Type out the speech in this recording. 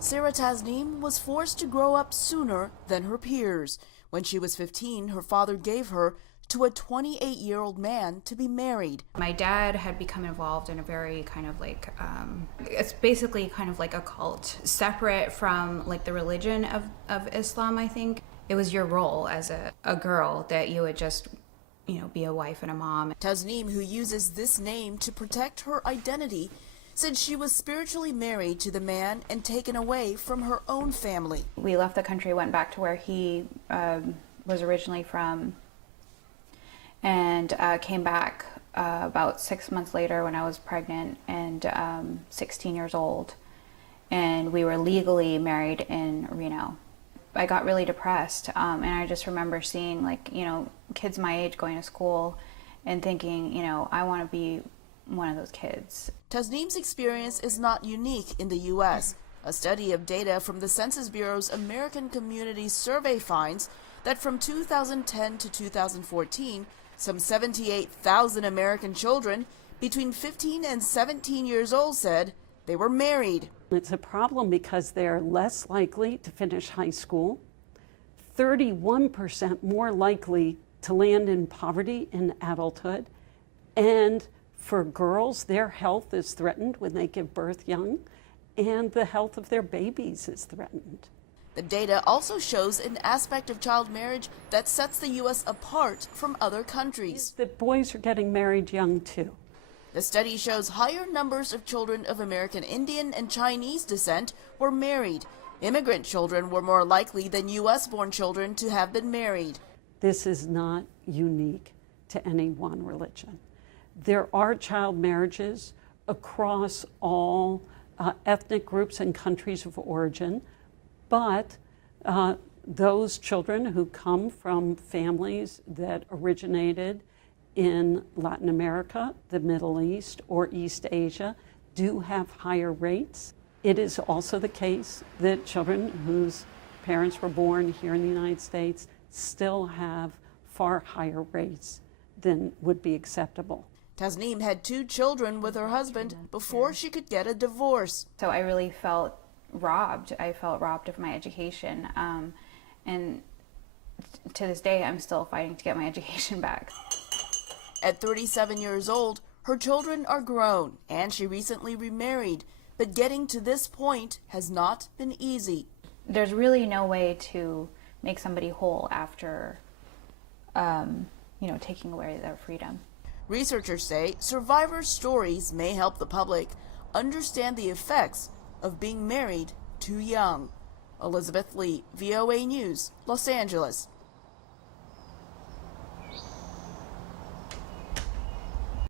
Sarah Tasneem was forced to grow up sooner than her peers. When she was 15, her father gave her to a 28-year-old man to be married. My dad had become involved in a very kind of like, it's basically kind of like a cult, separate from like the religion of Islam, I think. It was your role as a girl that you would just, be a wife and a mom. Tasneem, who uses this name to protect her identity, said she was spiritually married to the man and taken away from her own family. We left the country, went back to where he was originally from, and came back about 6 months later when I was pregnant and 16 years old, and we were legally married in Reno. I got really depressed, and I just remember seeing kids my age going to school and thinking, I want to be one of those kids. Tasneem's experience is not unique in the U.S. A study of data from the Census Bureau's American Community Survey finds that from 2010 to 2014, some 78,000 American children between 15 and 17 years old said they were married. It's a problem because they're less likely to finish high school, 31% more likely to land in poverty in adulthood, and for girls, their health is threatened when they give birth young, and the health of their babies is threatened. The data also shows an aspect of child marriage that sets the U.S. apart from other countries. That boys are getting married young, too. The study shows higher numbers of children of American Indian and Chinese descent were married. Immigrant children were more likely than U.S.-born children to have been married. This is not unique to any one religion. There are child marriages across all ethnic groups and countries of origin, but those children who come from families that originated in Latin America, the Middle East, or East Asia do have higher rates. It is also the case that children whose parents were born here in the United States still have far higher rates than would be acceptable. Tasneem had 2 children with her husband before she could get a divorce. So I really felt robbed. I felt robbed of my education. And to this day, I'm still fighting to get my education back. At 37 years old, her children are grown and she recently remarried. But getting to this point has not been easy. There's really no way to make somebody whole after, taking away their freedom. Researchers say survivors' stories may help the public understand the effects of being married too young. Elizabeth Lee, VOA News, Los Angeles.